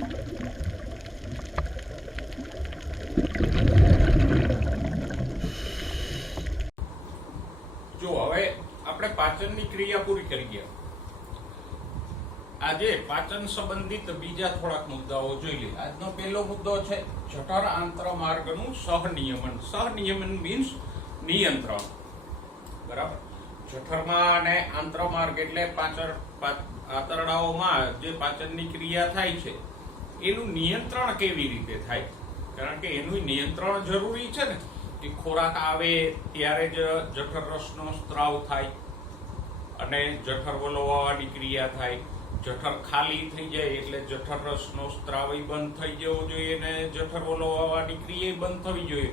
જો હવે આપણે પાચનની ક્રિયા પૂરી કરી ગયા. આજે પાચન સંબંધિત બીજા થોડાક મુદ્દાઓ જોઈ લઈએ. આજનો પહેલો મુદ્દો છે જઠર આંતરમાર્ગનું સહનિયમન. સહનિયમન મીન્સ નિયંત્રણ. બરાબર. જઠરમાં અને આંતરમાર્ગ એટલે આંતરડાઓમાં જે પાચનની ક્રિયા થાય છે એનું નિયંત્રણ કેવી રીતે થાય, કારણ કે એનું નિયંત્રણ જરૂરી છે ને. કે ખોરાક આવે ત્યારે જ જઠર રસનો સ્ત્રાવ થાય અને જઠર વલોવવાની ક્રિયા થાય. જઠર ખાલી થઈ જાય એટલે જઠર રસનો સ્ત્રાવ બંધ થઈ જવો જોઈએ અને જઠર વલોવવાની ક્રિયા બંધ થવી જોઈએ.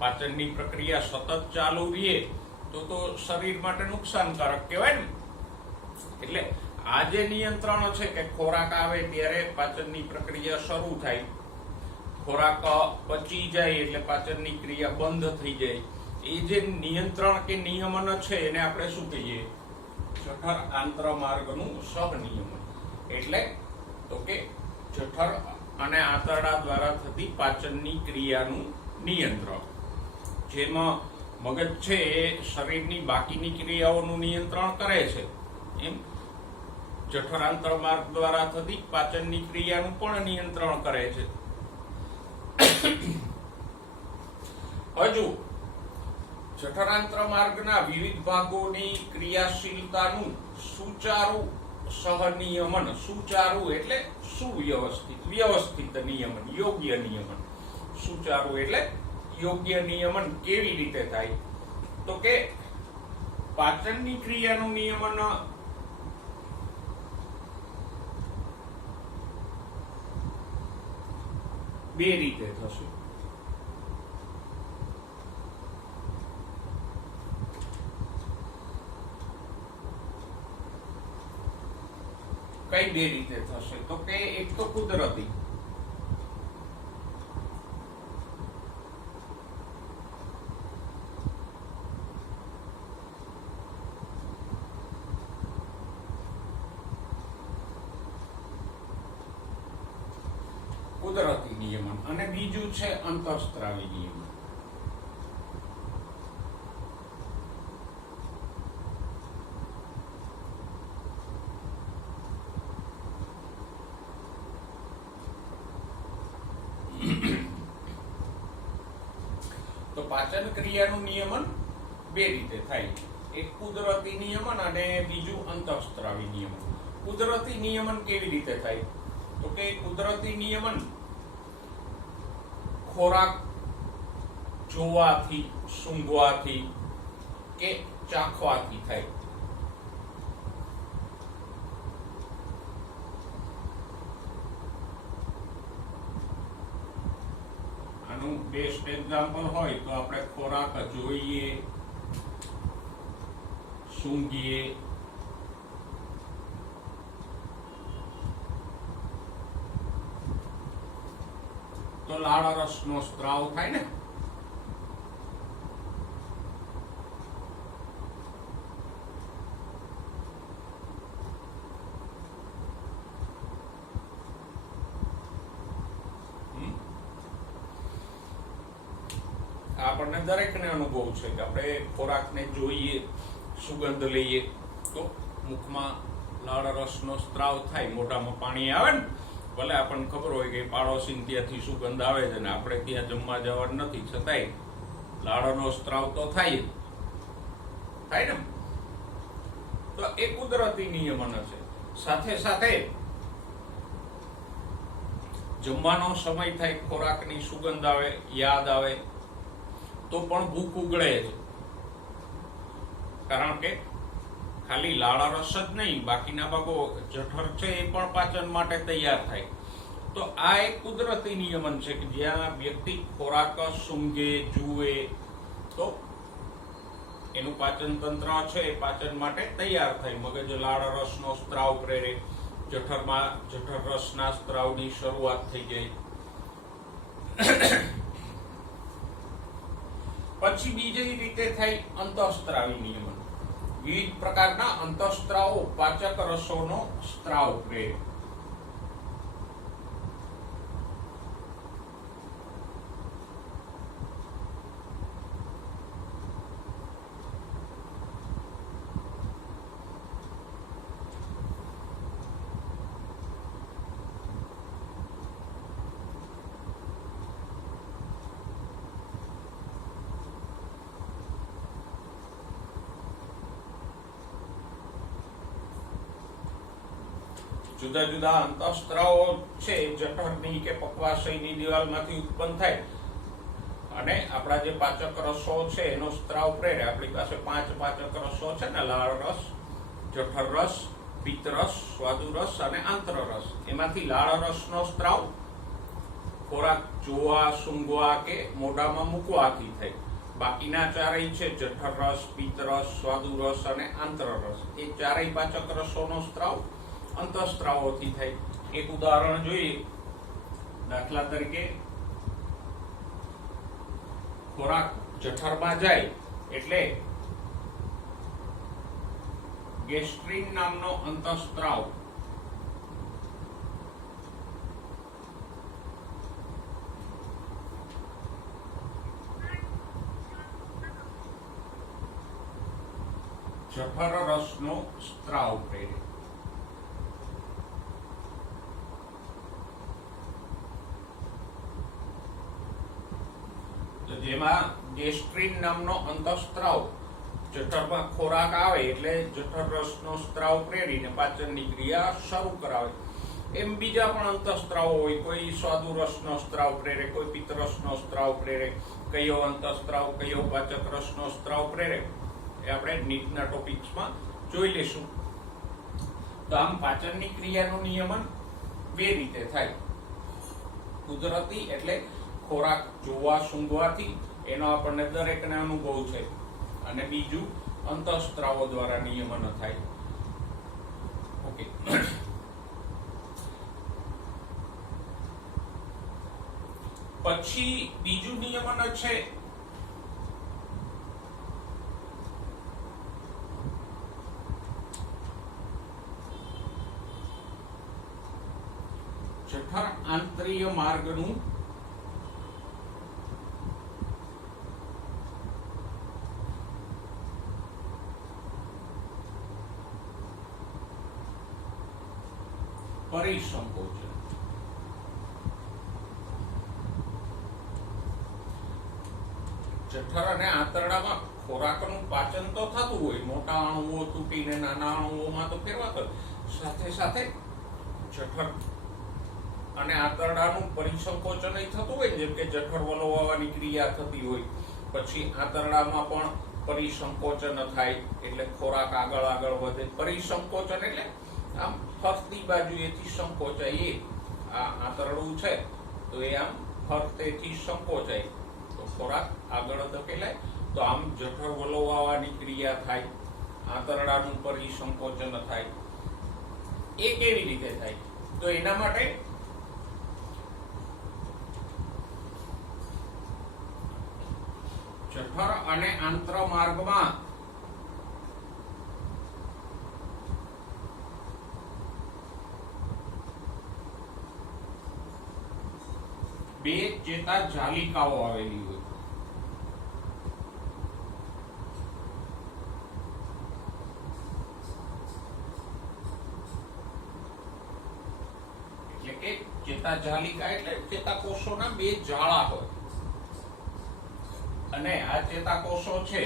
પાચનની પ્રક્રિયા સતત ચાલુ રહે તો શરીર માટે નુકસાનકારક કહેવાય ને. એટલે આ જે નિયંત્રણ છે કે ખોરાક આવે ત્યારે પાચનની પ્રક્રિયા શરૂ થાય, ખોરાક પચી જાય એટલે પાચનની ક્રિયા બંધ થઈ જાય, એ જે નિયંત્રણ કે નિયમન છે એને આપણે શું કહીએ? જઠર આંતરમાર્ગનું સહનિયમન. એટલે તો કે જઠર અને આંતરડા દ્વારા થતી પાચનની ક્રિયાનું નિયંત્રણ. જેમાં મગજ છે એ શરીરની બાકીની ક્રિયાઓનું નિયંત્રણ કરે છે, એમ જઠર આંતરમાર્ગ દ્વારા થતી પાચનની ક્રિયાનું પણ નિયંત્રણ કરે છે. હજુ જઠરાંતરમાર્ગના વિવિધ ભાગોની ક્રિયાશીલતાનું સુચારુ સહનિયમન. સુચારુ એટલે સુવ્યવસ્થિત, વ્યવસ્થિત નિયમન, યોગ્ય નિયમન. સુચારુ એટલે યોગ્ય નિયમન કેવી રીતે થાય? તો કે પાચનની ક્રિયાનું નિયમન બે રીતે થશે. કઈ બે રીતે થશે? તો કે એક તો કુદરતી, કુદરતી નિયમન, અને બીજું છે અંતઃસ્ત્રાવી નિયમન. તો પાચન ક્રિયાનું નિયમન બે રીતે થાય, એક કુદરતી નિયમન અને બીજું અંતઃસ્ત્રાવી નિયમન. કુદરતી નિયમન કેવી રીતે થાય? તો કે કુદરતી નિયમન ખોરાક જોવાથી, સૂંઘવાથી કે ચાખવાથી થાય. આનું બેસ્ટ એક્ઝામ્પલ હોય તો આપણે ખોરાક જોઈએ, સૂંઘીએ, તો લાળ રસનો સ્ત્રાવ થાય ને. આપણને દરેકને અનુભવ છે કે આપણે ખોરાકને જોઈએ, સુગંધ લઈએ તો મુખમાં લાળ રસનો સ્ત્રાવ થાય, મોઢામાં પાણી આવે ને. ભલે આપણને ખબર હોય કે પાડોશી ત્યાંથી સુગંધ આવે છે ને આપણે ત્યાં જમવા જવાનું નથી, છતાંય લાળનો સ્ત્રાવ તો થાય ને. તો એ કુદરતી નિયમન છે. સાથે સાથે જમવાનો સમય થાય, ખોરાકની સુગંધ આવે, યાદ આવે તો પણ ભૂખ ઉગળે છે, કારણ કે ખાલી લાળા રસ જ નહીં, બાકીના ભાગો જઠર છે એ પણ પાચન માટે તૈયાર થાય. તો આ એક કુદરતી નિયમન છે કે જ્યાં વ્યક્તિ ખોરાક સૂંઘે, જુએ તો એનું પાચન તંત્ર છે એ પાચન માટે તૈયાર થાય. મગજ લાળ રસનો સ્ત્રાવ પ્રેરે, જઠર રસના સ્ત્રાવની શરૂઆત થઈ જાય. પછી બીજી રીતે થાય અંતઃસ્ત્રાવી નિયમન. વિવિધ પ્રકારના અંતઃસ્ત્રાવો પાચક રસોનો સ્ત્રાવ પ્રેરે. જુદા જુદા અંતઃસ્ત્રાવો છે જઠરની કે પક્વાશયની દિવાલમાંથી ઉત્પન્ન થાય અને આપણા જે પાચક રસો છે એનો સ્ત્રાવ પ્રેરે. આપણી પાસે 5 પાચક રસો છે ને, લાળ રસ, જઠર રસ, પિત્ત રસ, સ્વાદુ રસ અને આંત્ર રસ. એમાંથી લાળ રસનો સ્ત્રાવ ખોરાક જોવા, સૂંઘવા કે મોઢામાં મૂકવાથી થાય. બાકીના ચારેય છે જઠર રસ, પિત્ત રસ, સ્વાદુ રસ અને આંત્ર રસ, એ ચારેય પાચક રસોનો સ્ત્રાવ અંતઃસ્ત્રાવોથી થાય. એક ઉદાહરણ જોઈએ. દાખલા તરીકે ખોરાક જઠરમાં જાય એટલે ગેસ્ટ્રિન નામનો અંતઃસ્ત્રાવ જઠર રસનો સ્ત્રાવ પ્રેરે. જેમાં ગેસ્ટ્રિન નામનો અંતઃસ્ત્રાવ જઠરમાં ખોરાક આવે એટલે જઠર રસનો સ્ત્રાવ પ્રેરીને પાચનની ક્રિયા શરૂ કરાવે. એમ બીજા પણ અંતઃસ્ત્રાવો હોય. કોઈ સ્વાદુ રસનો સ્ત્રાવ પ્રેરે, કોઈ પિત્ત રસનો સ્ત્રાવ પ્રેરે, કયો અંતઃસ્ત્રાવ કયો પાચક રસનો સ્ત્રાવ પ્રેરે એ આપણે નીટના ટોપિક્સમાં જોઈ લેશું. તો આમ પાચનની ક્રિયાનું નિયમન 2 રીતે થાય. કુદરતી એટલે ખોરાક જોવા, સૂંઘવાથી, એનો આપણને દરેકને અનુભવ છે. અને બીજું અંતઃસ્ત્રાવો દ્વારા નિયમન થાય. ઓકે. પછી બીજું નિયમન છે જઠર આંતરીય માર્ગનું પરિસંકોચન. જઠર અને આંતરડામાં ખોરાકનું પાચન તો થતું હોય, મોટા અણુઓ તૂટીને નાના અણુઓમાં તો ફેરવાતો, સાથે સાથે જઠર અને આંતરડાનું પરિસંકોચન થતું હોય. જેમ કે જઠર વલોવવાની ક્રિયા થતી હોય, પછી આંતરડામાં પણ પરિસંકોચન થાય એટલે ખોરાક આગળ આગળ વધે. પરિસંકોચન એટલે આમ ફરતી બાજુએથી સંકોચાય. એ આ આંતરડું છે તો એ આમ ફરતેથી સંકોચાય તો ખોરાક આગળ ધકેલાય. તો આમ જઠર વલોવવાની ક્રિયા થાય, આંતરડાનું પરિસંકોચન થાય. એ કેવી રીતે થાય? તો એના માટે જઠર અને આંત્ર માર્ગમાં બે ચેતા જાલિકાઓ આવેલી હોય. એટલે કે ચેતા જાલિકા એટલે ચેતાકોષોના 2 જાળા હોય. અને આ ચેતાકોષો છે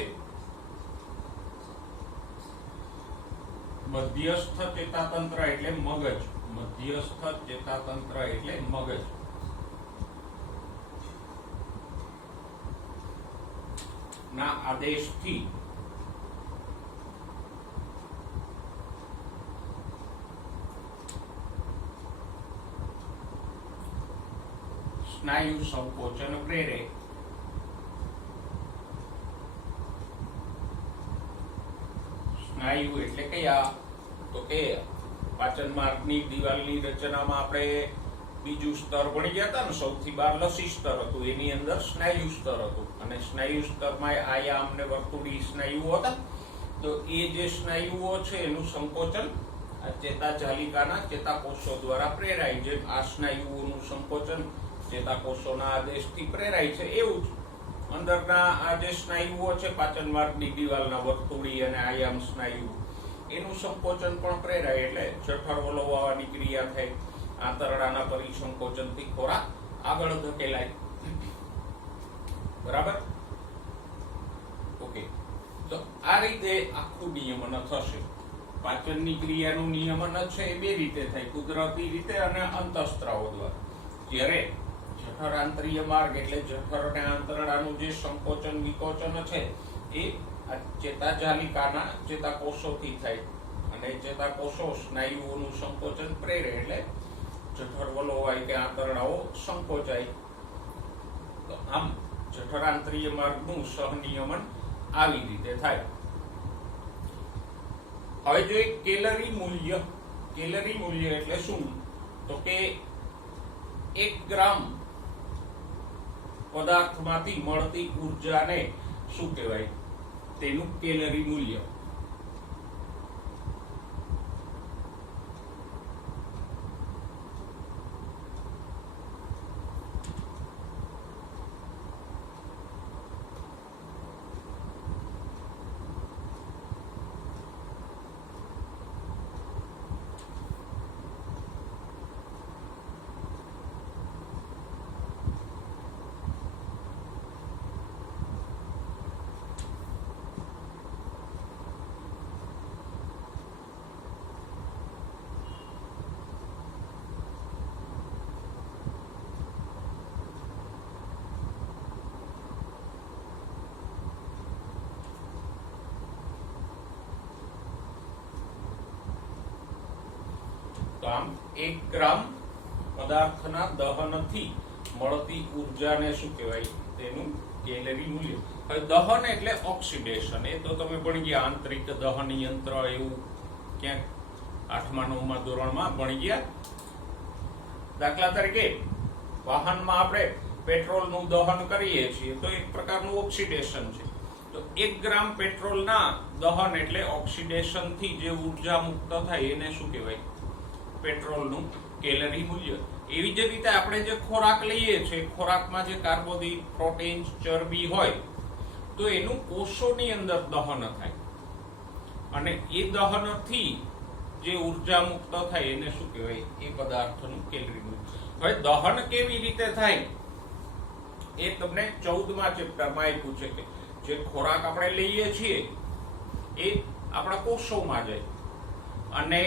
મધ્યસ્થ ચેતાતંત્ર એટલે મગજ. મધ્યસ્થ ચેતાતંત્ર એટલે મગજ ના આદેશથી સ્નાયુ સંકોચન પ્રેરે. સ્નાયુ એટલે કયા? તો કે પાચન માર્ગની દિવાલની રચનામાં આપણે બીજું સ્તર ભણી ગયા હતા ને, સૌથી બહાર લસી સ્તર હતું, એની અંદર સ્નાયુ સ્તર હતું. અને સ્નાયુ સ્તરમાં આયામ ને વર્તુળી સ્નાયુઓ હતા. તો એ જે સ્નાયુઓ છે એનું સંકોચન આ ચેતાજાલિકાના ચેતાકોષો દ્વારા પ્રેરાય. જે આ સ્નાયુઓનું સંકોચન ચેતાકોષોના આદેશથી પ્રેરાય છે, એવું જ અંદરના આ જે સ્નાયુઓ છે પાચન માર્ગની દિવાલના વર્તુળી અને આયામ સ્નાયુ, એનું સંકોચન પણ પ્રેરાય. એટલે જઠર વલોવવાની ક્રિયા થાય, આંતરડાના પરિસંકોચનથી ખોરાક આગળ ધકેલાય. બરાબર? ઓકે. તો આ રીતે આખું નિયમન થશે. પાચનની ક્રિયાનું નિયમન છે એ બે રીતે થાય, કુદરતી રીતે અને અંતઃસ્ત્રાવો દ્વારા. જ્યારે જઠરાંતરીય માર્ગ એટલે જઠર અને આંતરડાનું જે સંકોચન વિકોચન છે એ ચેતાજાલિકાના ચેતાકોષોથી થાય, અને ચેતાકોષો સ્નાયુઓનું સંકોચન પ્રેરે એટલે જઠર વલોવાય કે આંતરડાઓ સંકોચાય. તો આમ જઠરાંતરીય માર્ગનું સહનિયમન આવી રીતે થાય. હવે જોઈએ કેલરી મૂલ્ય. કેલરી મૂલ્ય એટલે શું? તો કે 1 ગ્રામ પદાર્થમાંથી મળતી ઉર્જાને શું કહેવાય? તેનું કેલરી મૂલ્ય. તો આમ 1 ગ્રામ પદાર્થના દહનથી મળતી ઉર્જાને શું કહેવાય? તેનું કેલરી મૂલ્ય. હવે દહન એટલે ઓક્સિડેશન. એ તો તમે ભણી ગયા, આંતરિક દહન યંત્ર, એવું ક્યાંક 8મા 9મા ધોરણમાં ભણી ગયા. દાખલા તરીકે વાહનમાં આપણે પેટ્રોલનું દહન કરીએ છીએ તો એક પ્રકારનું ઓક્સિડેશન છે. તો 1 ગ્રામ પેટ્રોલના દહન એટલે ઓક્સિડેશનથી જે ઉર્જા મુક્ત થાય એને શું કહેવાય? પેટ્રોલનું કેલરી મૂલ્ય. એવી જ રીતે આપણે જે ખોરાક લઈએ છીએ, ખોરાકમાં જે કાર્બોદિત, પ્રોટીન, ચરબી હોય તો એનું કોષોની અંદર દહન થાય, અને એ દહનથી જે ઉર્જા મુક્ત થાય એને શું કહેવાય? એ પદાર્થનું કેલરી મૂલ્ય. હવે દહન કેવી રીતે થાય એ તમને 14મા ચેપ્ટરમાં આપ્યું છે કે જે ખોરાક આપણે લઈએ છીએ એ આપણા કોષોમાં જાય, અને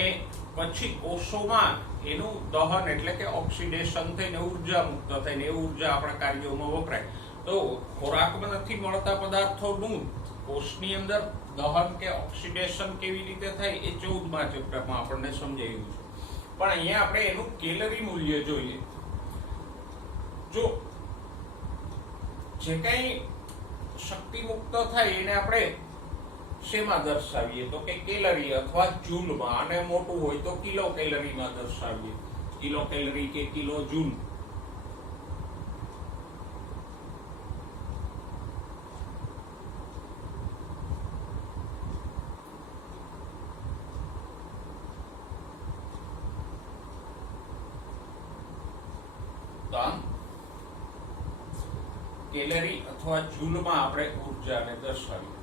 પછી કોષોમાં એનું દહન એટલે કે ઓક્સિડેશન થઈને ઉર્જા મુક્ત થઈને એ ઉર્જા આપણા કાર્યોમાં વપરાય. તો ખોરાકમાં નથી મળતા પદાર્થોનું કોષની અંદર દહન કે ઓક્સિડેશન કેવી રીતે થાય એ 14મા ચેપ્ટરમાં આપણને સમજાવ્યું છે. પણ અહીંયા આપણે એનું કેલરી મૂલ્ય જોઈએ. જો જે કઈ શક્તિ મુક્ત થાય એને આપણે શેમાં દર્શાવીએ? તો કે કેલરી અથવા જૂલમાં, અને મોટું હોય તો કિલો કેલરીમાં દર્શાવીએ. કિલો કેલરી કે કિલો જૂલ. કેલરી અથવા જૂલમાં આપણે ઉર્જાને દર્શાવીએ.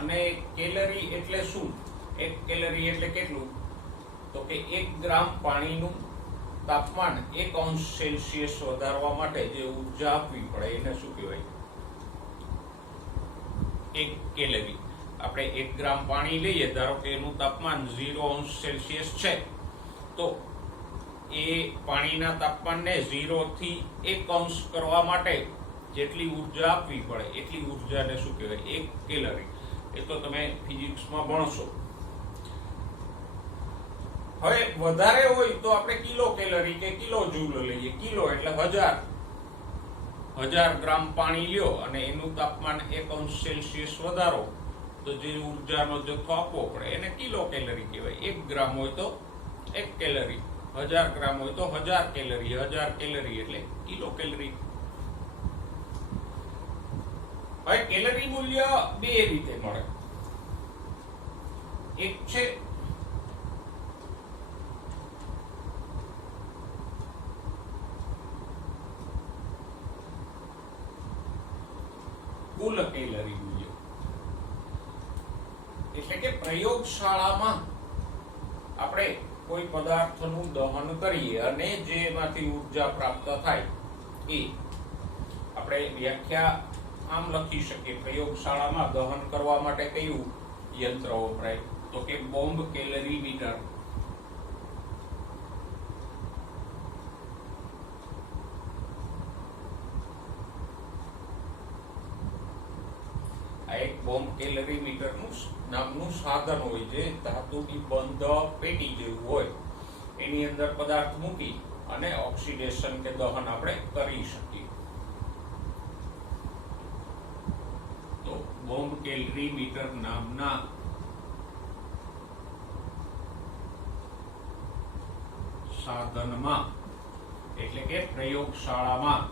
અને કેલરી એટલે શું? 1 કેલરી એટલે કેટલું? તો કે 1 ગ્રામ પાણીનું તાપમાન 1 અંશ સેલ્સિયસ વધારવા માટે જે ઉર્જા આપવી પડે એને શું કહેવાય? 1 કેલરી. આપણે 1 ગ્રામ પાણી લઈએ, ધારો કે એનું તાપમાન 0 અંશ સેલ્સિયસ છે, તો એ પાણીના તાપમાનને 0 થી 1 અંશ કરવા માટે જેટલી ઉર્જા આપવી પડે એટલી ઉર્જાને શું કહેવાય? 1 કેલરી. એ તો તમે ફિઝિક્સમાં ભણશો. હવે વધારે હોય તો આપણે કિલો કેલરી કે કિલો જૂલ લઈએ. કિલો એટલે 1000 ગ્રામ પાણી લ્યો અને એનું તાપમાન 1 અંશ સેલ્સિયસ વધારો તો જે ઉર્જાનો જથ્થો આપવો પડે એને કિલો કેલરી કહેવાય. 1 ગ્રામ હોય તો 1 કેલરી, 1000 ગ્રામ હોય તો 1000 કેલરી. 1000 કેલરી એટલે કિલો કેલરી. હવે કેલરી મૂલ્ય બે રીતે મળે. એક છે કુલ કેલરી મૂલ્ય, એટલે કે પ્રયોગશાળામાં આપણે કોઈ પદાર્થનું દહન કરીએ અને જેમાંથી ઉર્જા પ્રાપ્ત થાય એ આપણે વ્યાખ્યા આમ લખી શકીએ. પ્રયોગશાળામાં દહન કરવા માટે કયું યંત્ર વપરાય? તો કે બોમ્બ કેલરી મીટર. આ એક બોમ્બ કેલરી મીટર નામનું સાધન હોય છે. ધાતુની બંધ પેટી જેવું હોય, એની અંદર પદાર્થ મૂકી અને ઓક્સિડેશન કે દહન આપણે કરી શકીએ. તો બોમ્બ કેલરી મીટર નામના સાધનમાં એટલે કે પ્રયોગશાળામાં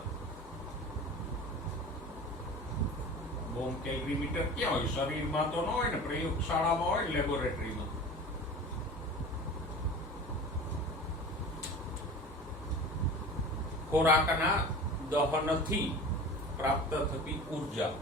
બોમ્બ કેલરી મીટર ક્યાં હોય? શરીરમાં તો ન હોય ને, પ્રયોગશાળામાં હોય, લેબોરેટરીમાં. ખોરાકના દહનથી પ્રાપ્ત થતી ઉર્જા.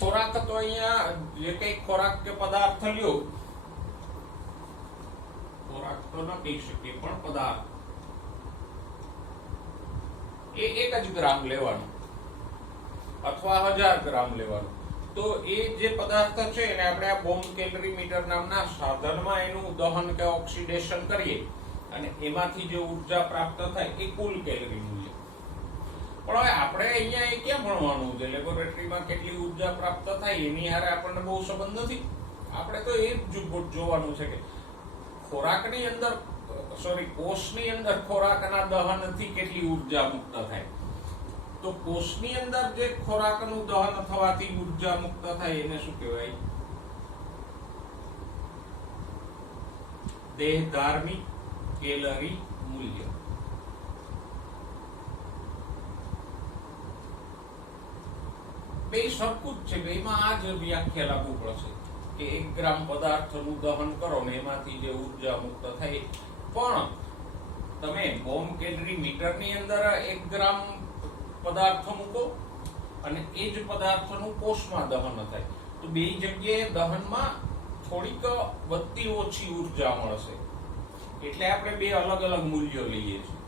ખોરાક તો અહીંયા જે કઈ ખોરાક કે પદાર્થ લ્યો, ખોરાક તો ન કહી શકીએ પણ પદાર્થ, એ 1 ગ્રામ લેવાનું અથવા 1000 ગ્રામ લેવાનું. તો એ જે પદાર્થ છે એને આપણે આ બોમ્બ કેલરી મીટર નામના સાધનમાં એનું દહન કે ઓક્સિડેશન કરીએ અને એમાંથી જે ઉર્જા પ્રાપ્ત થાય એ કુલ કેલરી મૂલ્ય. પણ હવે આપણે અહીંયા એ ક્યાં ભણવાનું છે? લેબોરેટરીમાં કેટલી ઉર્જા પ્રાપ્ત થાય એની હારે આપણને બહુ સંબંધ નથી. આપણે તો એ જ જોવાનું છે કે ખોરાકની અંદર કોષની અંદર ખોરાકના દહનથી કેટલી ઉર્જા મુક્ત થાય. તો કોષની અંદર જે ખોરાકનું દહન થવાથી ઉર્જા મુક્ત થાય એને શું કહેવાય? દેહધાર્મિક કેલરી મૂલ્ય. બે સરખું જ છે, બેમાં આ જ વ્યાખ્યા લાગુ પડશે કે 1 ગ્રામ પદાર્થનું દહન કરો ને એમાંથી જે ઉર્જા મુક્ત થાય. પણ તમે બોમ્બ કેલરી મીટરની અંદર 1 ગ્રામ પદાર્થ મૂકો અને એ જ પદાર્થનું કોષમાં દહન થાય, તો બે જગ્યાએ દહનમાં થોડીક વધતી ઓછી ઉર્જા મળશે. એટલે આપણે બે અલગ અલગ મૂલ્યો લઈએ છીએ.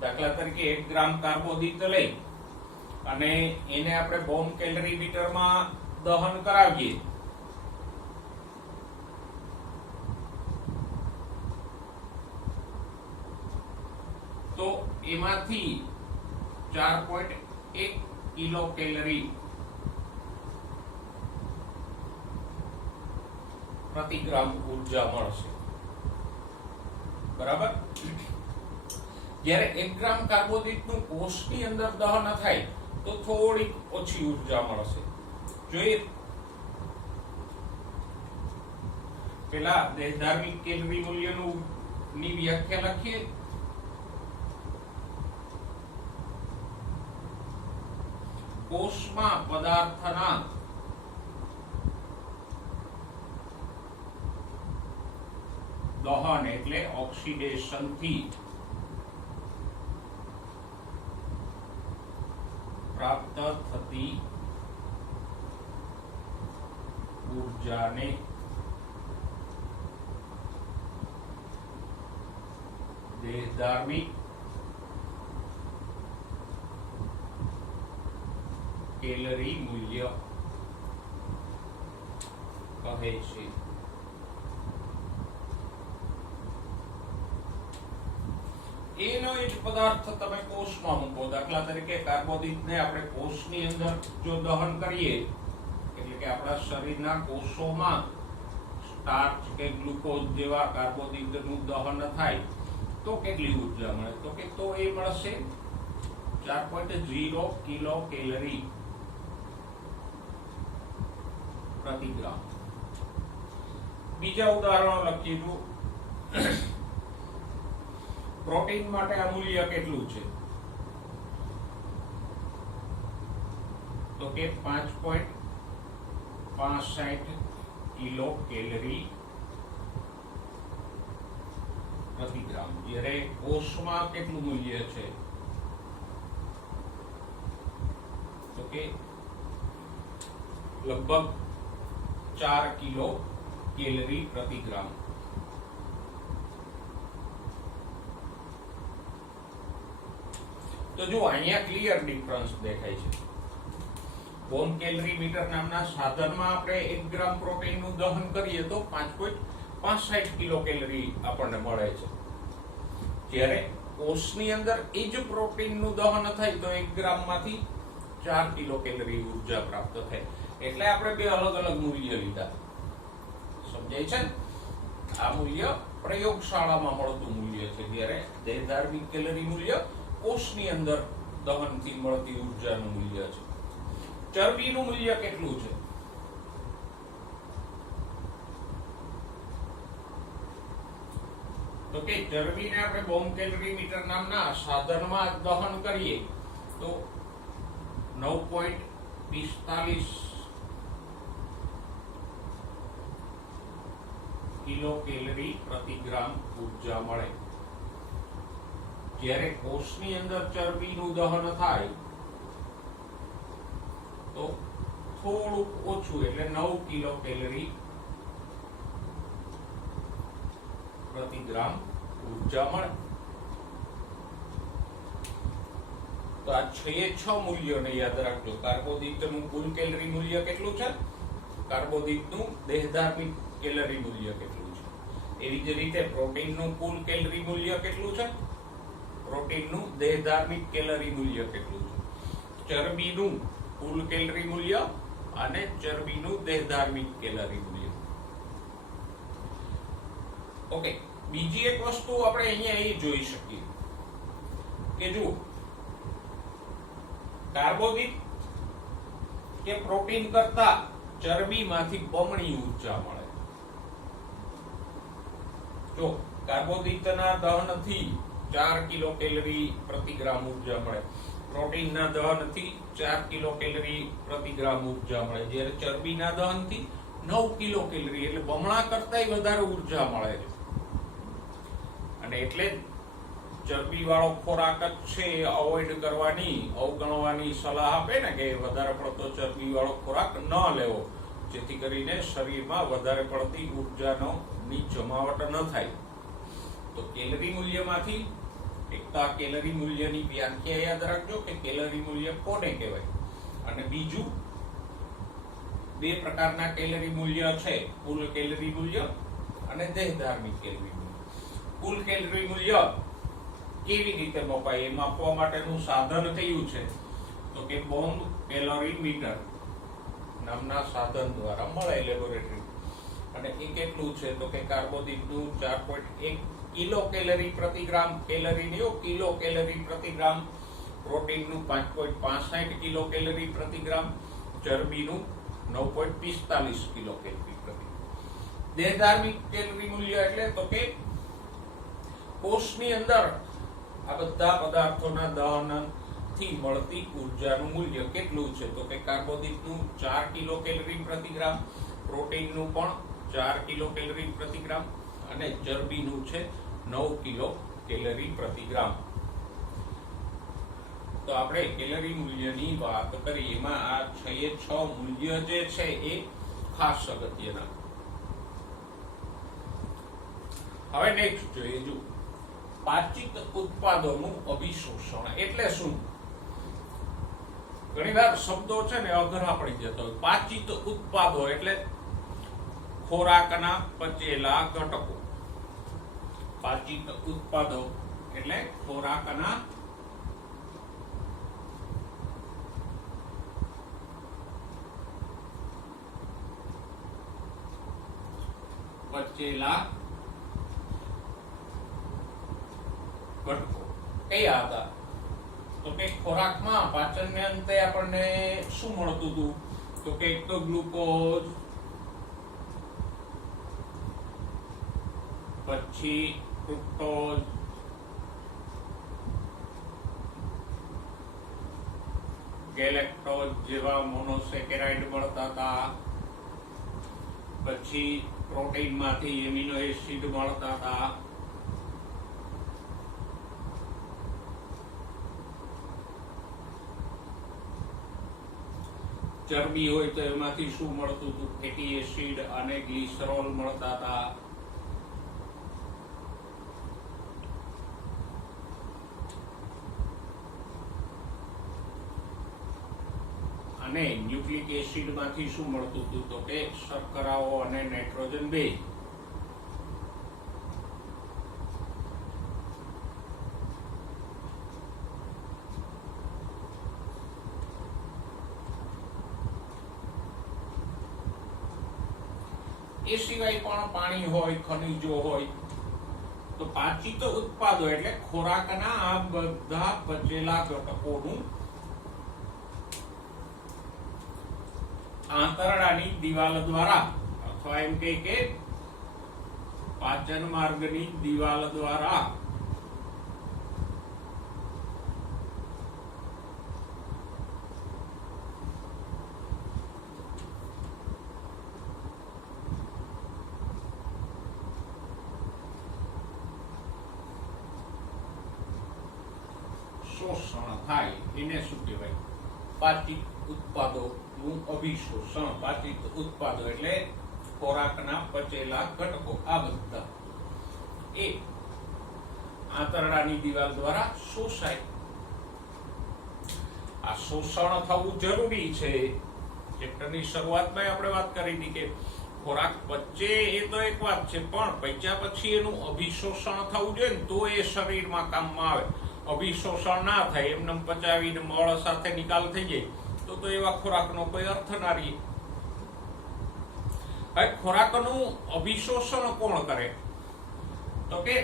દાખલા તરીકે 1 ગ્રામ કાર્બોદિત લઈ અને એને આપણે બોમ્બ કેલરી મીટરમાં દહન કરાવીએ તો એમાંથી 4.1 કિલો કેલરી પ્રતિ ગ્રામ ઉર્જા મળશે. બરાબર? જ્યારે 1 ગ્રામ કાર્બોદિતનું કોષની અંદર દહન થાય તો થોડી ઓછી ઉર્જા મળશે. જોઈએ પેલા દેહધાર્મિક કેલરી મૂલ્યનું ની વ્યાખ્યા લખીએ. કોષમાં પદાર્થના દહન એટલે ઓક્સિડેશન થી પ્રાપ્ત થતી ઉર્જાને દેહધાર્મિક કેલરી મૂલ્ય કહે છે. એનો જ પદાર્થ તમે કોષમાં મૂકો. દાખલા તરીકે કાર્બોદિતને આપણે કોષની અંદર જો દહન કરીએ એટલે કે આપણા શરીરના કોષોમાં સ્ટાર્ચ કે ગ્લુકોઝ જેવા કાર્બોદિતનું દહન થાય તો કેટલી ઉર્જા મળે? તો કે તો એ મળશે 4.0 કિલો કેલરી પ્રતિ ગ્રામ. બીજા ઉદાહરણો લખીએ. પ્રોટીન માટે આ મૂલ્ય કેટલું છે? તો કે 5.65 કિલો કેલરી પ્રતિ ગ્રામ. જ્યારે કોષમાં કેટલું મૂલ્ય છે? તો કે લગભગ 4 કિલો કેલરી પ્રતિ ગ્રામ. તો જો અહીંયા ક્લિયર ડિફરન્સ દેખાય છે. બોમ્બ કેલરી મીટર નામના સાધનમાં આપણે 1 ગ્રામ પ્રોટીનનું દહન કરીએ તો 5.65 કિલો કેલરી આપણને મળે છે. જ્યારે કોષની અંદર એ જ પ્રોટીનનું દહન થાય તો 1 ગ્રામમાંથી 4 કિલો કેલરી ઉર્જા પ્રાપ્ત થાય. એટલે આપણે બે અલગ અલગ મૂલ્ય લીધા. સમજાય છે? આ મૂલ્ય પ્રયોગશાળામાં મળતું મૂલ્ય છે, જ્યારે દેહધાર્મિક કેલરી મૂલ્ય કોષની અંદર દહનથી મળતી ઉર્જાનું મૂલ્ય છે. ચરબીનું મૂલ્ય કેટલું છે? તો કે ચરબીને આપણે બોમ્બ કેલરી મીટર નામના સાધનમાં દહન કરીએ તો 9.45 કિલો કેલરી પ્રતિ ગ્રામ ઉર્જા મળે. જ્યારે કોષની અંદર ચરબીનું દહન થાય તો થોડુંક ઓછું એટલે 9 કિલો કેલરી પ્રતિ ગ્રામ ઉર્જા મળે. તો આ 6 મૂલ્યોને યાદ રાખજો. કાર્બોદિતનું કુલ કેલરી મૂલ્ય કેટલું છે? કાર્બોદિતનું દેહધાર્મિક કેલરી મૂલ્ય કેટલું છે? એવી જ રીતે પ્રોટીનનું કુલ કેલરી મૂલ્ય કેટલું છે? પ્રોટીનનું દેહધાર્મિક કેલરી મૂલ્ય કેટલું છે? ચરબીનું કુલ કેલરી મૂલ્ય અને ચરબીનું દેહધાર્મિક કેલરી મૂલ્ય. ઓકે, બીજી એક વસ્તુ આપણે અહીંયા એ જોઈ શકીએ કે જો કાર્બોદિત કે પ્રોટીન કરતા ચરબીમાંથી બમણી ઉર્જા મળે. જો કાર્બોદિતના દહનથી 4 કિલો કેલરી પ્રતિ ગ્રામ ઉર્જા મળે, પ્રોટીનના દહનથી 4 કિલો કેલરી પ્રતિ ગ્રામ ઉર્જા મળે, જ્યારે ચરબીના દહનથી 9 કિલો કેલરી એટલે બમણા કરતાંય વધારે ઉર્જા મળે છે. અને એટલે ચરબી વાળો ખોરાક જ છે અવોઇડ કરવાની, અવગણવાની સલાહ આપે ને કે વધારે પડતો ચરબી વાળો ખોરાક ન લેવો, જેથી કરીને શરીરમાં વધારે પડતી ઉર્જાનો ની જમાવટ ન થાય. તો કેલરી મૂલ્યમાંથી એક તો આ કેલરી મૂલ્યની વ્યાખ્યા યાદ રાખજો કે કેલરી મૂલ્ય કોને કહેવાય. અને બીજું, બે પ્રકારના કેલરી મૂલ્ય છે, કુલ કેલરી મૂલ્ય અને દેહધાર્મિક કેલરી મૂલ્ય. કુલ કેલરી મૂલ્ય કેવી રીતે મપાય એ માપવા માટેનું સાધન કયું છે? તો કે બોમ્બ કેલરી મીટર નામના સાધન દ્વારા મળે લેબોરેટરી. અને એ કેટલું છે? તો કે કાર્બોદિતનું 4.1 કિલો કેલરી પ્રતિ ગ્રામ, કેલરી નહીં કિલો કેલરી પ્રતિ ગ્રામ, પ્રોટીનનું 5.65 કિલો કેલરી પ્રતિ ગ્રામ, ચરબીનું 9.45 કિલો કેલરી પ્રતિ. દેહધાર્મિક કેલરી મૂલ્ય એટલે તો કે કોષની અંદર આ બધા પદાર્થોના દહનથી મળતી ઉર્જાનું મૂલ્ય કેટલું છે? તો કે કાર્બોદિતનું 4 કિલો કેલરી પ્રતિ ગ્રામ, પ્રોટીનનું પણ 4 કિલો કેલરી પ્રતિ ગ્રામ અને ચરબીનું છે 9 કિલો કેલરી પ્રતિ ગ્રામ. તો આપણે કેલરી મૂલ્યની વાત કરી, એમાં આ 6 મૂલ્ય જે છે એ ખાસ અગત્યના. હવે નેક્સ્ટ જોઈએ, જો પાચિત ઉત્પાદોનું અભિશોષણ એટલે શું? ઘણીવાર શબ્દો છે ને અઘરા પડી જતા હોય. પાચિત ઉત્પાદો એટલે ખોરાકના પચેલા ઘટકો. પાચિત ઉત્પાદો એટલે ખોરાકના પચેલા ઘટકો કયા હતા? તો કે ખોરાકમાં પાચનને અંતે આપણને શું મળતું હતું? તો કે એક તો ગ્લુકોઝ, પછી ફ્રુક્ટોઝ, ગેલેક્ટોઝ જેવા મોનોસેકેરાઇડ મળતા હતા, પછી પ્રોટીનમાંથી એમિનો એસિડ મળતા હતા, ચરબી હોય તો એમાંથી શું મળતું હતું? ફેટી એસિડ અને ગ્લિસરોલ મળતા હતા. અને ન્યુક્લિક એસિડ માંથી શું મળતું હતું? તો કે શર્કરાઓ અને નાઇટ્રોજન બેઝ. એ સિવાય પણ પાણી હોય, ખનિજો હોય. તો પાચિત ઉત્પાદો એટલે ખોરાકના આ બધા બચેલા ઘટકોનું આંતરડાની દિવાલ દ્વારા અથવા એમ કે પાચન માર્ગની દિવાલ દ્વારા શોષણ થાય એને શું કહેવાય? પાચિત ઉત્પાદો નું અભિશોષણ. પાચિત ઉત્પાદો એટલે ખોરાકના પચેલા ઘટકો આ બધા એ આંતરડાની દિવાલ દ્વારા શોષાય. આ શોષણ થવું જરૂરી છે. ચેપ્ટરની શરૂઆતમાં આપણે વાત કરી હતી કે ખોરાક પચે એ તો એક વાત છે, પણ પચ્યા પછી એનું અભિશોષણ થવું જોઈએ ને તો એ શરીરમાં કામમાં આવે. અભિશોષણ ના થાય, એમને પચાવીને મળ સાથે નિકાલ થઈ જાય તો એવા ખોરાકનો કોઈ અર્થ ના રહે. હવે ખોરાકનું અભિશોષણ કોણ કરે? તો કે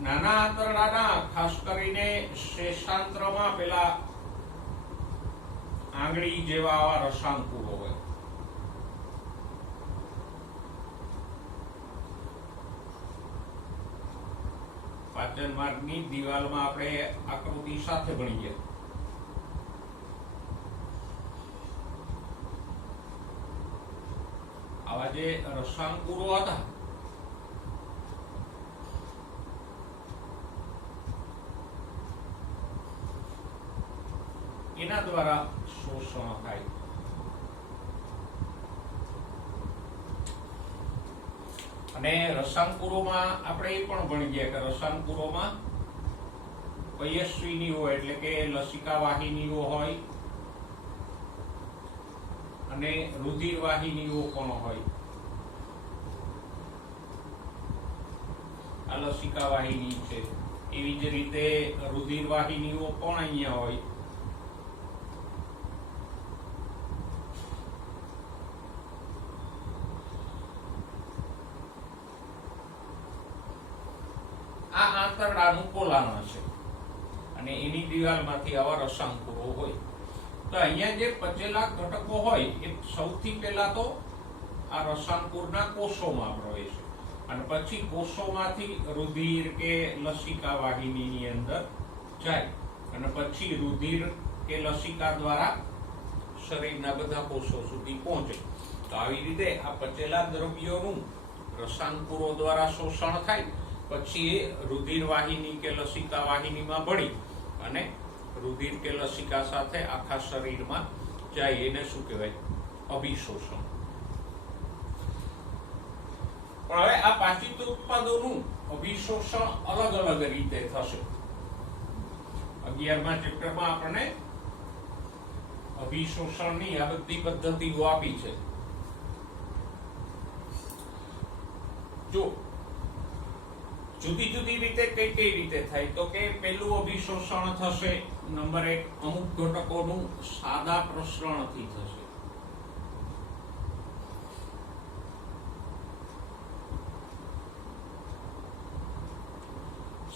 નાના આંતરડાના ખાસ કરીને શેષાંત્રમાં પેલા આંગળી જેવા આવા રસાંકુરો હોય. પાચન માર્ગની દિવાલમાં આપણે આકૃતિ સાથે ભણી ગયા. આવા જે રસાંકુરો હતા એના દ્વારા શોષણ થાય. અને રસાંકુરોમાં આપણે એ પણ ભણી ગયા કે રસાંકુરોમાં પયસ્વીનીઓ એટલે કે લસિકા વાહિનીઓ હોય અને રુધિર વાહિનીઓ પણ હોય. આ લસિકા વાહિની છે, એવી જ રીતે રુધિર વાહિનીઓ પણ અહીંયા હોય. આ આંતરડાનું કોલાના છે અને એની દિવાલમાંથી આવા રસાંકુરો હોય. તો અહીંયા જે પચેલા ઘટકો હોય એ સૌથી પહેલા તો આ રસાંકુરના કોષોમાં પ્રવેશે અને પછી કોષોમાંથી રુધિર કે લસિકા વાહિનીની અંદર જાય અને પછી રુધિર કે લસિકા દ્વારા શરીરના બધા કોષો સુધી પહોંચે. તો આવી રીતે આ પચેલા દ્રવ્યોનું રસાંકુરો દ્વારા શોષણ થાય. પછી એ રુધિર વાહિની કે લસિકા વાહિનીમાં ભળી અને રુધિર કે લસિકા સાથે આખા શરીરમાં જાય. એને શું કહેવાય? અભિશોષણ. પણ હવે આ પાચિત ઉત્પાદોનું અભિશોષણ અલગ અલગ રીતે થશે. 11મા ચેપ્ટરમાં આપણને અભિશોષણની આ બધી પદ્ધતિઓ આપી છે. જો જુદી જુદી રીતે કઈ કઈ રીતે થાય તો કે પહેલું અભિશોષણ થશે નંબર 1 અમુક ઘટકોનું સાદા પ્રસરણથી થશે.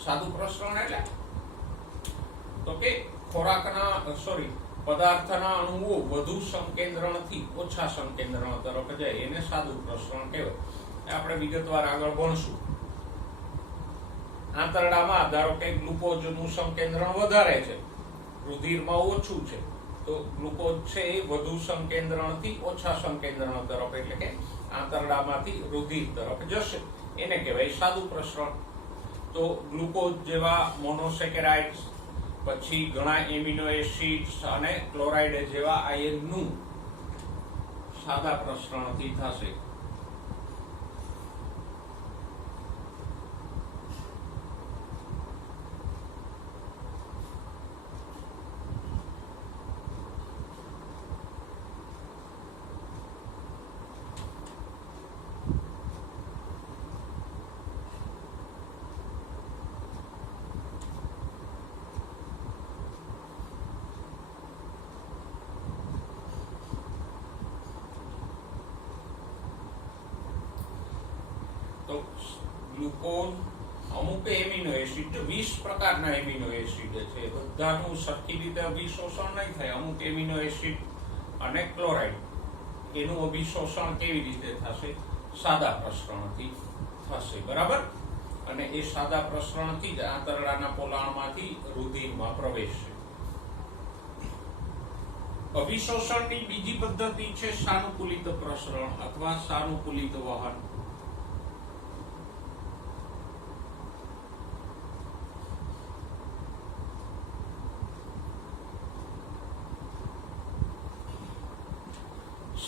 સાદું પ્રસરણ એટલે તો કે પદાર્થના અણુઓ વધુ સંકેન્દ્રણથી ઓછા સંકેન્દ્રણ તરફ જાય એને સાદું પ્રસરણ કહેવાય. આપણે વિગતવાર આગળ ભણશું. આંતરડામાં ધારો કે ગ્લુકોઝનું સંકેન્દ્રણ વધારે છે, રુધિરમાં ઓછું છે, તો ગ્લુકોઝ છે એ વધુ સંકેન્દ્રણથી ઓછા સંકેન્દ્રણ તરફ એટલે કે આંતરડામાંથી રુધિર તરફ જશે, એને કહેવાય સાદું પ્રસરણ. તો ગ્લુકોઝ જેવા મોનોસેકેરાઇડ્સ, પછી ઘણા એમિનો એસિડ્સ અને ક્લોરાઇડ જેવા આયનનું સાદા પ્રસરણથી થશે. તો ગ્લુકોઝ અમુક એમિનો એસિડ 20 પ્રકારના એમિનો એસિડ છે, બધાનું સરખી રીતે અભિશોષણ નહીં થાય. અમુક એમિનો એસિડ અને ક્લોરાઇડ એનું અભિશોષણ કેવી રીતે થશે? સાદા પ્રસરણથી થશે, બરાબર. અને એ સાદા પ્રસરણથી જ આંતરડાના પોલાણમાંથી રુધિરમાં પ્રવેશશે. અભિશોષણની બીજી પદ્ધતિ છે સાનુકૂલિત પ્રસરણ અથવા સાનુકૂલિત વહન.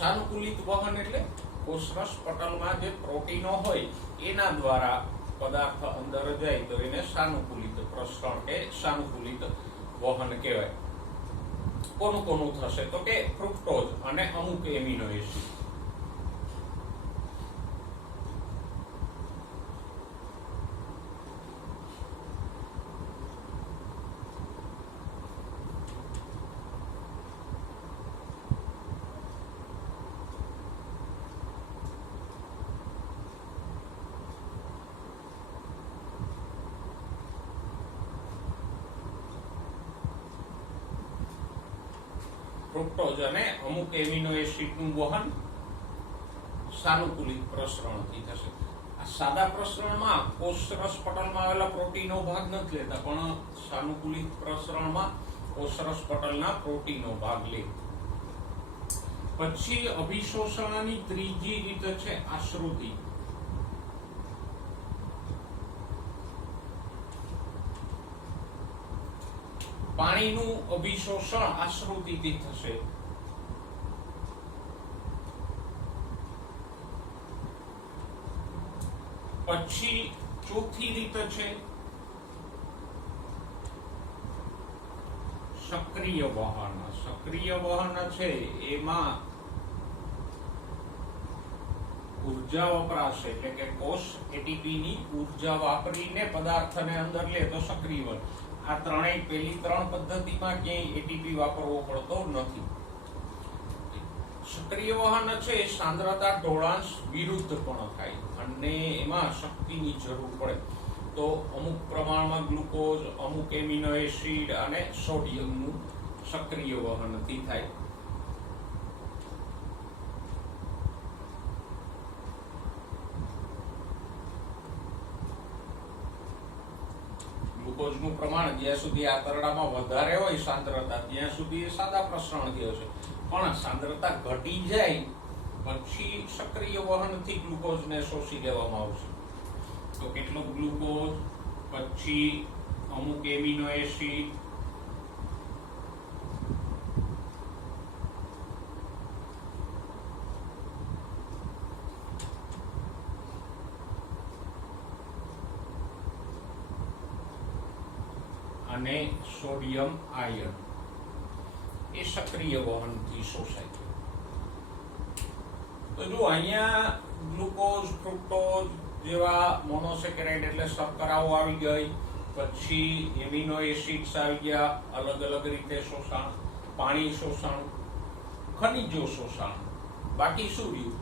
સાનુકૂલિત વહન એટલે કોષરસ પટલમાં જે પ્રોટીનો હોય એના દ્વારા પદાર્થ અંદર જાય તો એને સાનુકૂલિત પ્રસરણ કે સાનુકૂલિત વહન કહેવાય. કોનું કોનું થશે? તો કે ફ્રુક્ટોઝ અને અમુક એમિનો એસિડ. ફ્રુક્ટોઝ અને અમુક એમિનો એસિડનું વહન સાનુકૂલિત પ્રસરણથી થશે. આ સાદા પ્રસરણમાં કોષરસ પટલમાં આવેલા પ્રોટીનો ભાગ નથી લેતા, પણ સાનુકૂલિત પ્રસરણમાં કોષરસ પટલના પ્રોટીનો ભાગ લે. પછી અભિશોષણની ત્રીજી રીત છે આશ્રુતિ. પાણીનું અભિશોષણ આશ્રુતિથી થશે. પછી ચોથી રીત છે સક્રિય વહન. સક્રિય વહન છે એમાં ઉર્જા વપરાશે, એટલે કે કોષ એટીપી ની ઉર્જા વાપરીને પદાર્થને અંદર લે તો સક્રિય વહન. આ ત્રણેય પેલી ત્રણ પદ્ધતિમાં ક્યાંય એટીપી વાપરવો પડતો નથી. સક્રિય વહન છે સાંદ્રતા ઢોળાંશ વિરુદ્ધ પણ થાય અને એમાં શક્તિની જરૂર પડે. તો અમુક પ્રમાણમાં ગ્લુકોઝ, અમુક એમિનો એસિડ અને સોડિયમનું સક્રિય વહનથી થાય. ગ્લુકોઝનું પ્રમાણ જ્યાં સુધી આંતરડામાં વધારે હોય સાંદ્રતા, ત્યાં સુધી સાદા પ્રસરણથી હશે. પણ સાંદ્રતા ઘટી જાય પછી સક્રિય વહનથી ગ્લુકોઝને શોષી લેવામાં આવશે. તો કેટલો ગ્લુકોઝ, પછી અમુક એમિનો એસિડ, અને સોડિયમ આયન એ સક્રિય વહનથી શોષાય છે. તો જો અહીંયા ગ્લુકોઝ, ફ્રુક્ટોઝ જેવા મોનોસેકેરાઇડ એટલે શર્કરાઓ આવી ગઈ, પછી એમિનો એસિડ્સ આવી ગયા, અલગ અલગ રીતે શોષણ, પાણી શોષણ, ખનિજો શોષણ. બાકી શું રહ્યું?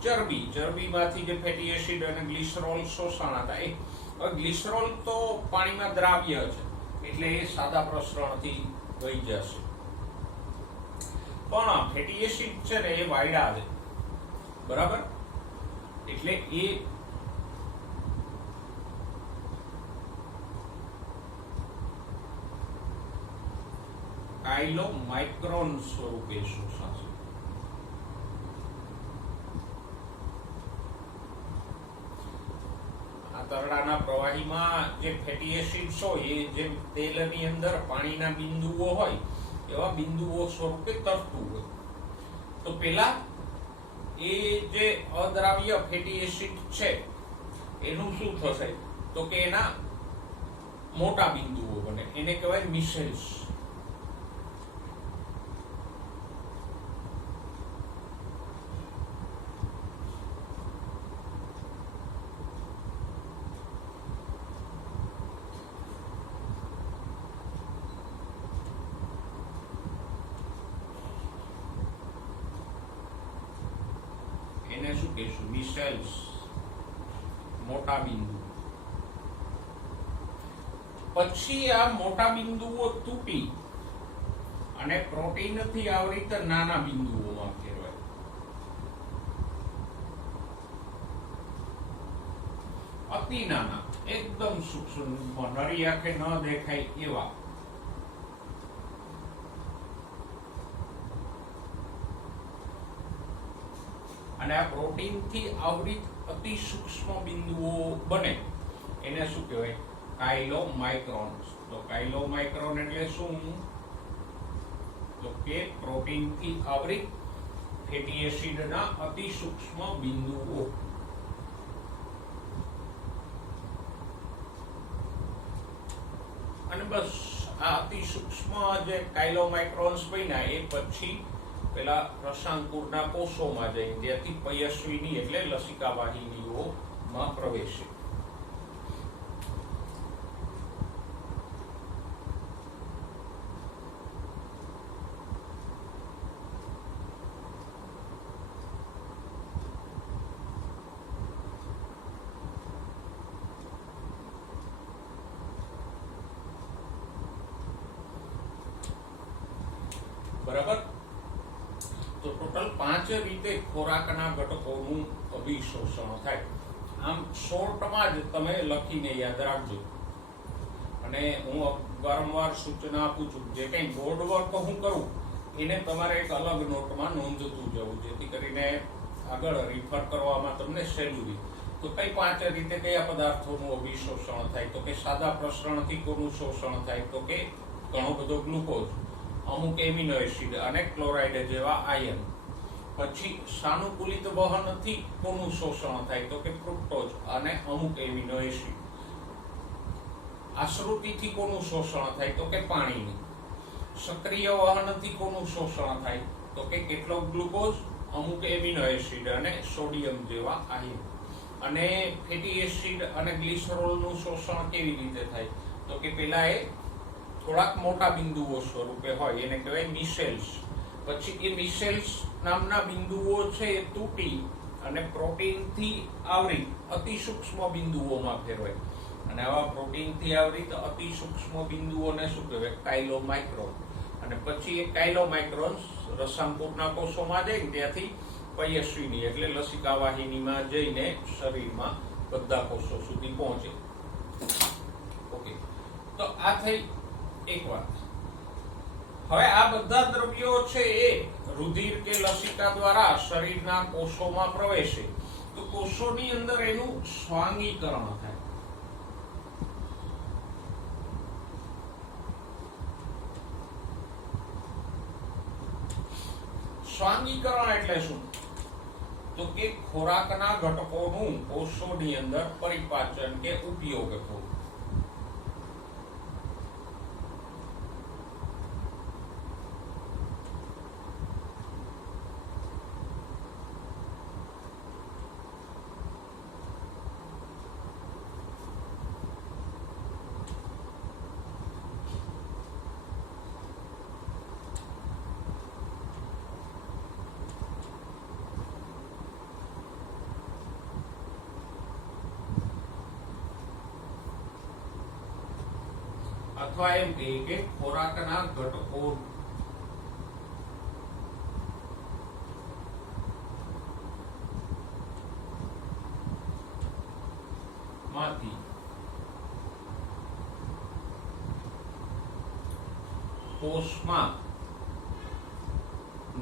ચરબી. ચરબીમાંથી જે ફેટી એસિડ અને ગ્લિસરોલ શોષણ હતા. ગ્લિસરોલ તો પાણીમાં દ્રાવ્ય છે એટલે એ સાદા પ્રસરણથી વહી જશે. પણ ફેટી એસિડ છે ને એ વાયડા છે, બરાબર. એટલે એ કાયલોમાઇક્રોન સ્વરૂપે શોષાશે. તરડાના પ્રવાહીમાં જે ફેટી એસિડ્સ હોય એ જેમ તેલની અંદર પાણીના બિંદુઓ હોય એવા બિંદુઓ સ્વરૂપે તરતું હોય. તો પેલા એ જે અદ્રાવ્ય ફેટી એસિડ છે એનું શું થશે તો કે એના મોટા બિંદુઓ બને, એને કહેવાય મિસેલ્સ. એને શું કહેશું? મિસેલ્સ, મોટા બિંદુ. પછી આ મોટા બિંદુઓ તૂટી અને પ્રોટીનથી આવરિત નાના બિંદુઓમાં ફેરવાય. અતિ નાના, એકદમ સૂક્ષ્મ, નરી આંખે ન દેખાય એવા. અને આ પ્રોટીનથી આવરિત અતિ સૂક્ષ્મ બિંદુઓ બને એને શું કહેવાય? કાયલોમાઇક્રોન્સ. તો કાયલોમાઇક્રોન એટલે શું? તો કે પ્રોટીનથી આવરિત ફેટી એસિડના અતિ સૂક્ષ્મ બિંદુઓ. અને બસ આ અતિ સૂક્ષ્મ જે કાયલોમાઇક્રોન્સ બન્યા એ પછી પેલા રસાંકુરના કોષોમાં જઈ ત્યાંથી પયસ્વીની એટલે લસિકા વાહિનીઓમાં પ્રવેશે. બરાબર. તો ટોટલ 5 રીતે ખોરાકના ઘટકોનું અભિશોષણ થાય. આમ શોર્ટમાં જ તમે લખીને યાદ રાખજો. અને હું વારંવાર સૂચના આપું છું, જે કંઈ બોર્ડ વર્ક હું કરું એને તમારે એક અલગ નોટમાં નોંધતું જવું, જેથી કરીને આગળ રિફર કરવામાં તમને સહેલું રહે. તો કઈ 5 રીતે કયા પદાર્થોનું અભિશોષણ થાય? તો કે સાદા પ્રસરણથી કોનું શોષણ થાય? તો કે ઘણો બધો ગ્લુકોઝ, અમુક એમિનો એસિડ અને ક્લોરાઇડ જેવા આયન. પછી સાનુકૂલિત વહનથી કોનું શોષણ થાય? તો કે ફ્રુક્ટોઝ અને અમુક એમિનો એસિડ. આશ્રુતિથી કોનું શોષણ થાય? તો કે પાણીની. સક્રિય વહનથી કોનું શોષણ થાય? તો કે કેટલોક ગ્લુકોઝ, અમુક એમિનો એસિડ અને સોડિયમ જેવા આયન. અને ફેટી એસિડ અને ગ્લિસરોલનું શોષણ કેવી રીતે થાય? તો કે પેલા એ થોડાક મોટા બિંદુઓ સ્વરૂપે હોય એને કહેવાય મિસેલ્સ. પછી એ મિસેલ્સ નામના બિંદુઓ છે એ તૂટી અને પ્રોટીનથી આવરિત અતિ સૂક્ષ્મ બિંદુઓમાં ફેરવાય. અને આવા પ્રોટીનથી આવરિત અતિ સૂક્ષ્મ બિંદુઓને શું કહેવાય? કાયલોમાઇક્રોન. અને પછી એ કાયલોમાઇક્રોન્સ રસાંકુરના કોષોમાં જાય ત્યાંથી પયસ્વીની એટલે લસિકા વાહિનીમાં જઈને શરીરમાં બધા કોષો સુધી પહોંચે. ઓકે, તો આ થઈ એક વાત. હવે આ બધા દ્રવ્યો છે એ રુધિર કે લસિકા દ્વારા શરીરના કોષોમાં પ્રવેશે તો કોષોની અંદર એનું સ્વાંગીકરણ થાય. સ્વાંગીકરણ એટલે શું? તો કે ખોરાકના ઘટકોનું કોષોની અંદર પરિપાચન કે ઉપયોગ થવું. અથવા એમ કહીએ કે ખોરાકના ઘટકો માંથી કોષમાં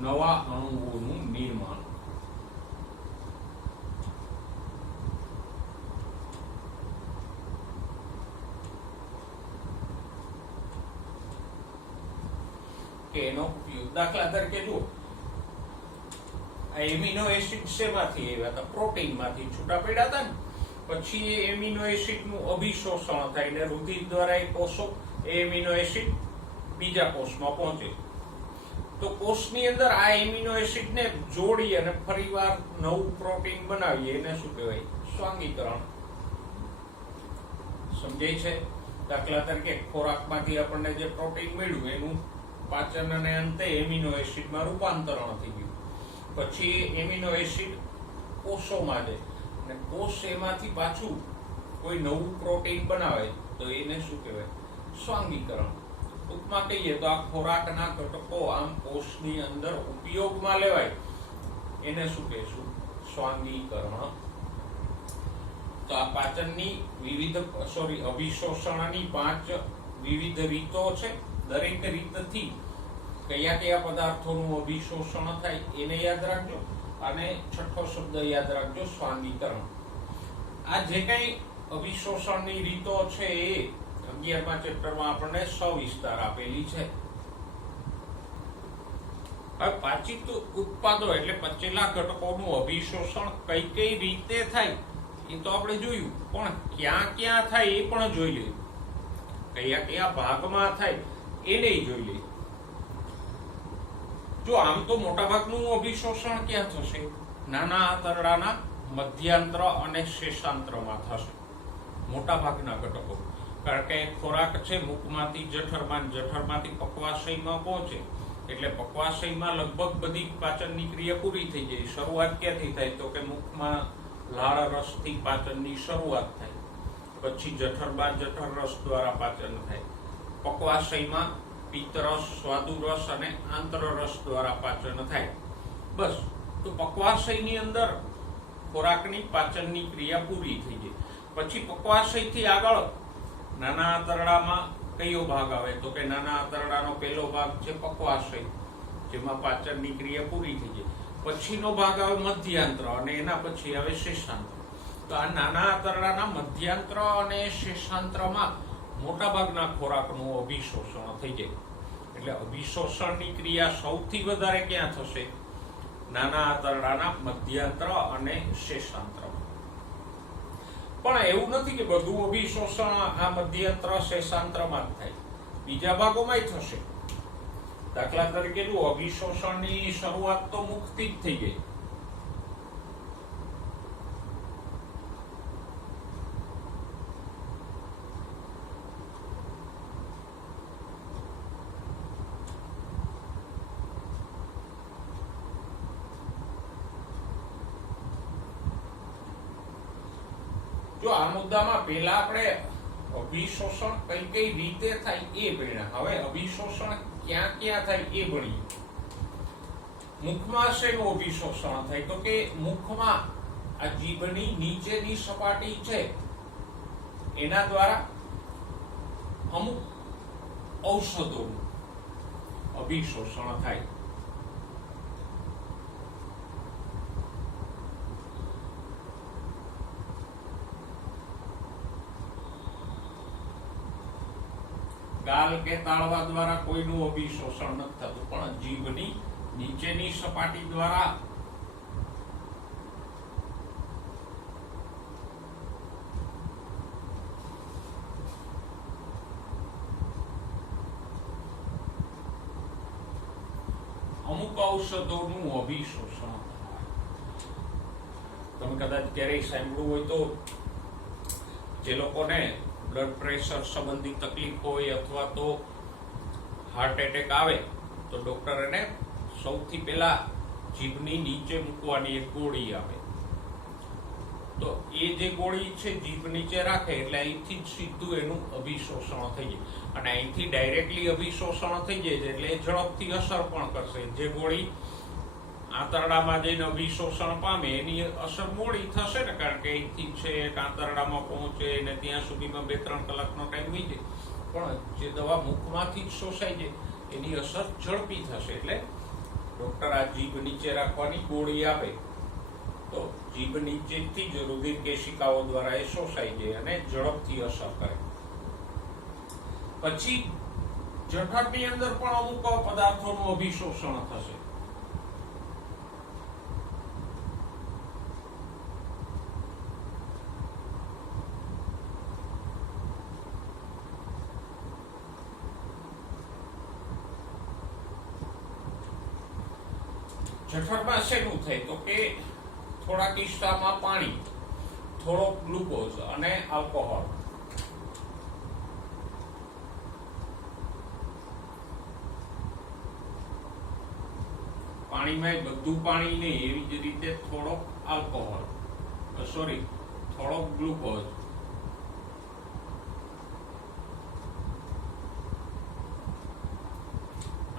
નવા અણુઓનું નિર્માણ. કે એનો ઉપયોગ દાખલા તરીકે જુઓ, એમિનો એસિડ શેમાંથી આવ્યા હતા? પ્રોટીનમાંથી છૂટા પડ્યા હતા ને. પછી એ એમિનો એસિડનું અભિશોષણ થાય ને રુધિર દ્વારા એ કોષો એમિનો એસિડ બીજા કોષમાં પહોંચે. તો કોષની અંદર આ એમિનો એસિડને જોડી અને ફરીવાર નવું પ્રોટીન બનાવીએ એને શું કહેવાય? સ્વાંગીકરણ. સમજાય છે? દાખલા તરીકે ખોરાકમાંથી આપણને જે પ્રોટીન મળ્યું એનું પાચન અને અંતે એમિનો એસિડમાં રૂપાંતરણ થઈ ગયું. પછી એમિનો એસિડ કોષોમાં જાય અને કોષ એમાંથી પાછું કોઈ નવું પ્રોટીન બનાવે તો એને શું કહેવાય? સ્વાંગીકરણ. ટૂંકમાં કહીએ તો આ ખોરાકના ઘટકો આમ કોષની અંદર ઉપયોગમાં લેવાય એને શું કહેશું? સ્વાંગીકરણ. તો આ પાચનની અભિશોષણની 5 વિવિધ રીતો છે. દરેક રીતથી કયા કયા પદાર્થોનું અભિશોષણ થાય એને યાદ રાખજો. અને છઠ્ઠો શબ્દ યાદ રાખજો, સ્વાંગીકરણ. આ જે કઈ અભિશોષણની રીતો છે એ 11મા ચેપ્ટરમાં આપણને સવિસ્તાર આપેલી છે. હવે પાચિત ઉત્પાદો એટલે પચેલા ઘટકોનું અભિશોષણ કઈ કઈ રીતે થાય એ તો આપણે જોયું, પણ ક્યાં ક્યાં થાય એ પણ જોઈ લઈએ. કયા કયા ભાગમાં થાય એને જોઈ લઈએ. જો આમ તો મોટા ભાગનું અભિશોષણ ક્યાં થશે? નાના આંતરડાના મધ્યાંત્ર અને શેષાંત્રમાં થશે મોટા ભાગના ઘટકો. કારણ કે ખોરાક છે મુખમાંથી જઠરમાં, જઠરમાંથી પક્વાશયમાં પહોંચે એટલે પક્વાશયમાં લગભગ બધી પાચનની ક્રિયા પૂરી થઈ જાય. શરૂઆત ક્યાંથી થાય? તો કે મુખમાં લાળ રસથી પાચનની શરૂઆત થાય. પછી જઠરમાં જઠર રસ દ્વારા પાચન થાય. પક્વાશયમાં પિત્તરસ, સ્વાદુરસ અને આંતરરસ દ્વારા પાચન થાય. બસ. તો પક્વાશયની અંદર ખોરાકની પાચનની ક્રિયા પૂરી થઈ જાય. પછી પક્વાશયથી આગળ નાના આંતરડામાં કયો ભાગ આવે? તો કે નાના આંતરડાનો પહેલો ભાગ છે પક્વાશય, જેમાં પાચનની ક્રિયા પૂરી થઈ જાય. પછીનો ભાગ આવે મધ્યાંત્ર અને એના પછી આવે શેષાંત્ર. તો આ નાના આંતરડાના મધ્યાંત્ર અને શેષાંત્રમાં મોટા ભાગના ખોરાકનું અભિશોષણ થઈ જાય. એટલે અભિશોષણની ક્રિયા સૌથી વધારે ક્યાં થશે? નાના આંતરડાના મધ્યાંત્ર અને શેષાંત્રમાં. પણ એવું નથી કે બધું અભિશોષણ આ મધ્યાંત્ર શેષાંત્રમાં જ થાય, બીજા ભાગોમાં થશે. દાખલા તરીકે જો અભિશોષણની શરૂઆત તો મુખથી જ થઈ ગઈ. જો આ મુદ્દામાં પહેલા આપણે અભિશોષણ કઈ કઈ રીતે થાય એ ભણ્યા. હવે અભિશોષણ ક્યાં ક્યાં થાય એ ભણીએ. મુખમાં શેનું અભિશોષણ થાય? તો કે મુખમાં આ જીભની નીચેની સપાટી છે એના દ્વારા અમુક ઔષધોનું અભિશોષણ થાય. ગાલ કે તાળવા દ્વારા કોઈનું અભિશોષણ નથી થતું, પણ જીભની નીચેની સપાટી દ્વારા અમુક ઔષધોનું અભિશોષણ થાય. તમે કદાચ ક્યારેય સાંભળ્યું હોય તો જે લોકોને બ્લડ પ્રેશર સંબંધી તકલીફ હોય અથવા તો હાર્ટ એટેક આવે તો ડોક્ટર એને સૌથી પહેલા જીભની નીચે મૂકવાની એક ગોળી આપે. તો એ જે ગોળી છે જીભ નીચે રાખે એટલે અહીંથી જ સીધું એનું અભિશોષણ થઈ જાય. અને અહીંથી ડાયરેક્ટલી અભિશોષણ થઈ જાય છે એટલે એ ઝડપથી અસર પણ કરશે. જે ગોળી આંતરડામાં જઈને અભિશોષણ પામે એની અસર મોડી થશે ને, કારણ કે અહીંથી છે આંતરડામાં પહોંચે ને ત્યાં સુધીમાં 2-3 કલાકનો ટાઈમ થઈ જાય. પણ જે દવા મુખમાંથી જ શોષાઈ જાય એની અસર ઝડપી થશે. એટલે ડોક્ટર આ જીભ નીચે રાખવાની ગોળી આપે તો જીભ નીચેથી જ રુધિર કેશિકાઓ દ્વારા એ શોષાઈ જાય અને ઝડપથી અસર કરે. પછી જઠરની અંદર પણ અમુક પદાર્થોનું અભિશોષણ થશે. જઠરમાં શેનું થાય તો કે થોડા કિસ્સામાં પાણી, થોડો ગ્લુકોઝ અને આલ્કોહોલ. પાણીમાં બધું પાણી નહીં, એવી જ રીતે થોડો આલ્કોહોલ, થોડો ગ્લુકોઝ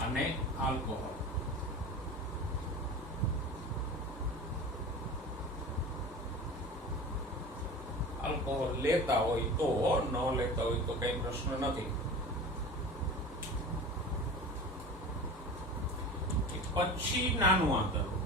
અને આલ્કોહોલ. આલ્કોહોલ લેતા હોય તો, ન લેતા હોય તો કઈ પ્રશ્ન નથી. પછી નાનું આંતરડું.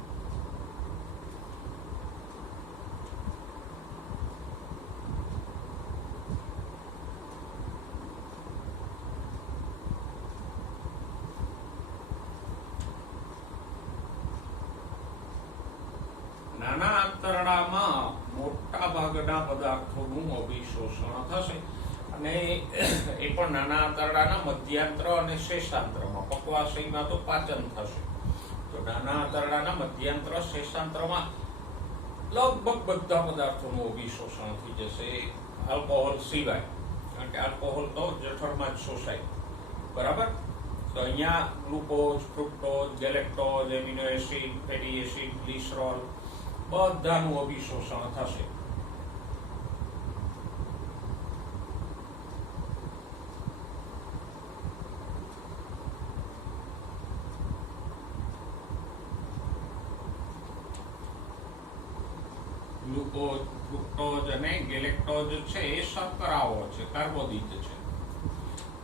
નાના આંતરડામાં મોટા ભાગના પદાર્થોનું અભિશોષણ થશે અને એ પણ નાના આંતરડાના મધ્યાંત્ર અને શેષાંત્રમાં. પક્વાશયમાં તો પાચન થશે. તો નાના આંતરડાના મધ્યાંત્ર શેષાંત્રમાં લગભગ બધા પદાર્થોનું અભિશોષણ થઈ જશે, આલ્કોહોલ સિવાય, કારણ કે આલ્કોહોલ તો જઠરમાં જ શોષાય. બરાબર. તો અહીંયા glucose, fructose, galactose, amino acid, fatty acid, glycerol બધાનું અભિશોષણ થશે. ગ્લુકોઝ, ફ્રુક્ટોઝ અને ગેલેક્ટોઝ છે એ શર્કરાઓ છે, કાર્બોદિત છે.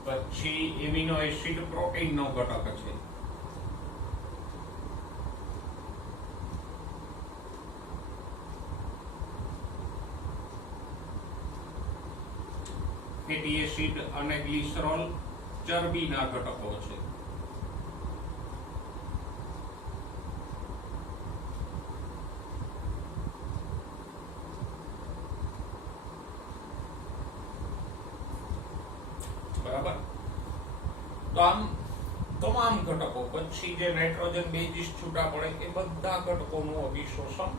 પછી એમિનો એસિડ પ્રોટીનનો ઘટક છે. ફેટી એસિડ અને ગ્લિસરોલ ચરબીના ઘટકો છે. બરાબર. તો આમ તમામ ઘટકો, પછી જે નાઇટ્રોજન બેઝિસ છૂટા પડે એ બધા ઘટકોનું અભિશોષણ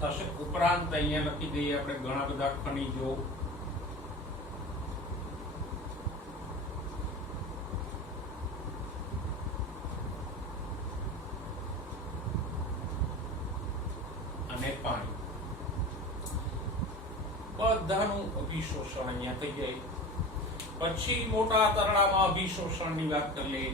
થશે. ઉપરાંત અહીંયા લખી દઈએ આપણે ઘણા બધા ખનિજો, અને પાણી, બધાનું અભિશોષણ અહીંયા થઈ જાય. પછી મોટા આંતરડામાં અભિશોષણની વાત કરી લઈએ.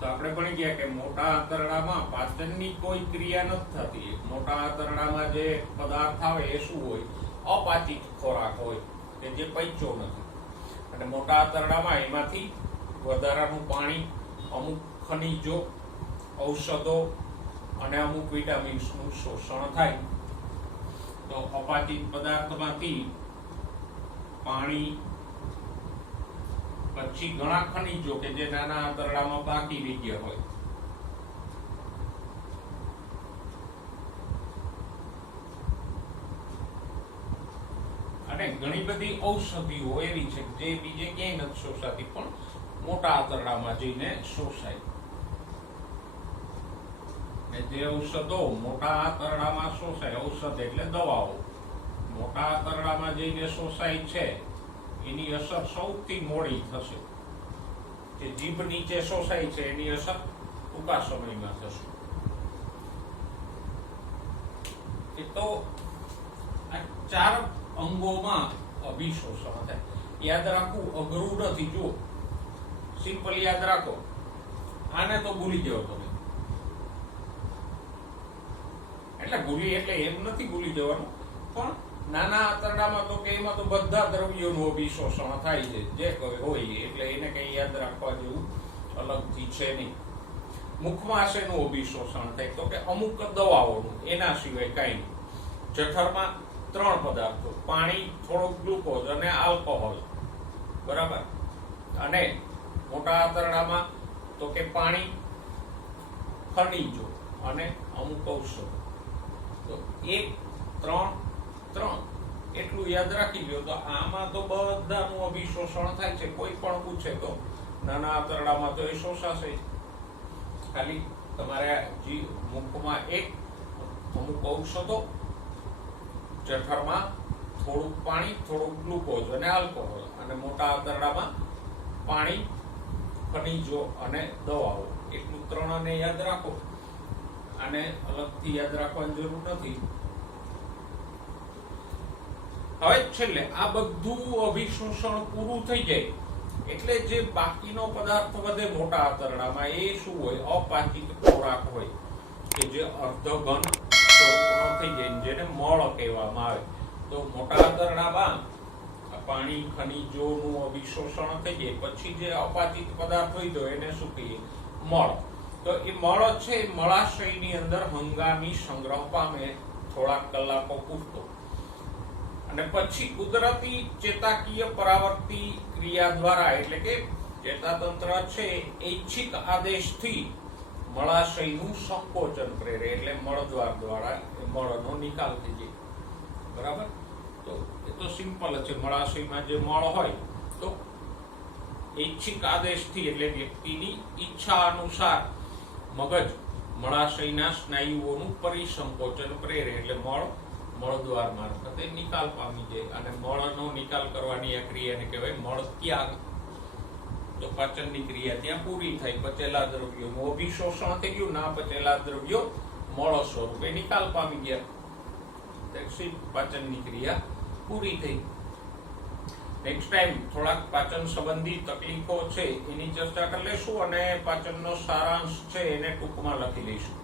તો આપણે ભણી ગયા કે મોટા આંતરડામાં પાચનની કોઈ ક્રિયા નથી થતી. મોટા આંતરડામાં જે પદાર્થ આવે એ શું હોય? અપાચિત ખોરાક હોય કે જે પચ્યો નથી. અને મોટા આંતરડામાં એમાંથી વધારાનું પાણી, અમુક ખનિજો, ઔષધો અને અમુક વિટામિન્સનું શોષણ થાય. તો અપાચિત પદાર્થમાંથી પાણી, પછી ઘણા ખનિજો કે જે નાના આંતરડામાં બાકી રહી ગયા હોય, અને ઘણી બધી ઔષધિઓ એવી છે જે બીજે ક્યાંય નથી શોષાતી પણ મોટા આંતરડામાં જઈને શોષાય. જે ઔષધો મોટા આંતરડામાં શોષાય, ઔષધ એટલે દવાઓ, મોટા આંતરડામાં જઈને શોષાય છે એની અસર સૌથી મોડી થશે. જે જીભ નીચે શોષાય છે એની અસર ટૂંકા સમયમાં થશે. એ તો આ ચાર અંગોમાં અભિશોષણ થાય. યાદ રાખવું અઘરું નથી. જો સિમ્પલ યાદ રાખો, આને તો ભૂલી જાઓ તમે. એટલે ગુલી એટલે એમ નથી ભૂલી જવાનું, પણ નાના આંતરડામાં તો કે એમાં તો બધા દ્રવ્યોનું અભિશોષણ થાય છે, જે કોઈ હોય, એટલે એને કઈ યાદ રાખવા જેવું અલગથી છે નહીં. મુખમાં શેનું અભિશોષણ થાય તો કે અમુક દવાઓનું, એના સિવાય કઈ નહીં. જઠરમાં 3 પદાર્થો, પાણી, થોડોક ગ્લુકોઝ અને આલ્કોહોલ, બરાબર. અને મોટા આંતરડામાં તો કે પાણી, ખનિજો અને અમુક ઔષધો. તો 1, 3, 3 એટલું યાદ રાખી લો તો આમાં તો બધાનું અભિશોષણ થાય છે. કોઈ પણ પૂછે તો નાના આંતરડામાં તો એ શોષાશે. ખાલી તમારે મુખમાં 1 અમુક ઔષધો, જઠરમાં થોડુંક પાણી, થોડુંક ગ્લુકોઝ અને આલ્કોહોલ, અને મોટા આંતરડામાં પાણી, ખનિજો અને દવાઓ. એટલું 3 ને યાદ રાખો. આને અલગથી યાદ રાખવાની જરૂર નથી. હવે છેલ્લે આ બધું અભિશોષણ પૂરું થઈ જાય એટલે જે બાકીનો પદાર્થ વધે મોટા આંતરડામાં એ શું હોય? અપાચિત ખોરાક હોય કે જે અર્ધઘન સ્વરૂપનો થઈ જાય, જેને મળ કહેવામાં આવે. તો મોટા આંતરડામાં પાણી, ખનિજોનું અભિશોષણ થઈ જાય પછી જે અપાચિત પદાર્થ હોય તો એને શું કહીએ? મળ. તો એ મળ છે, મળાશયની અંદર હંગામી સંગ્રહ પામે થોડાક કલાકો પૂરતો, અને પછી કુદરતી ચેતાકીય પરાવર્તી ક્રિયા દ્વારા, એટલે કે ચેતાતંત્ર છે ઐચ્છિક આદેશથી મળાશયનું સંકોચન પ્રેરે, એટલે મળદ્વાર દ્વારા મળનો નિકાલ થઈ જાય. બરાબર. તો એ તો સિમ્પલ છે. મળાશયમાં જે મળ હોય તો ઐચ્છિક આદેશથી, એટલે વ્યક્તિની ઈચ્છા અનુસાર મગજ મળાશયના સ્નાયુઓનું પરિસંકોચન પ્રેરે, એટલે મળદ્વાર મારફતે નિકાલ પામી જાય. અને મળનો નિકાલ કરવાની આ ક્રિયાને કહેવાય મળ ત્યાગ. તો પાચનની ક્રિયા ત્યાં પૂરી થઈ. પચેલા દ્રવ્યોનું અભિશોષણ થઈ ગયું, ના પચેલા દ્રવ્યો મળ સ્વરૂપે નિકાલ પામી ગયા. પાચનની ક્રિયા પૂરી થઈ. નેક્સ્ટ ટાઈમ થોડાક પાચન સંબંધી તકલીફો છે એની ચર્ચા કરી લેશું, અને પાચનનો સારાંશ છે એને ટૂંકમાં લખી લઈશું.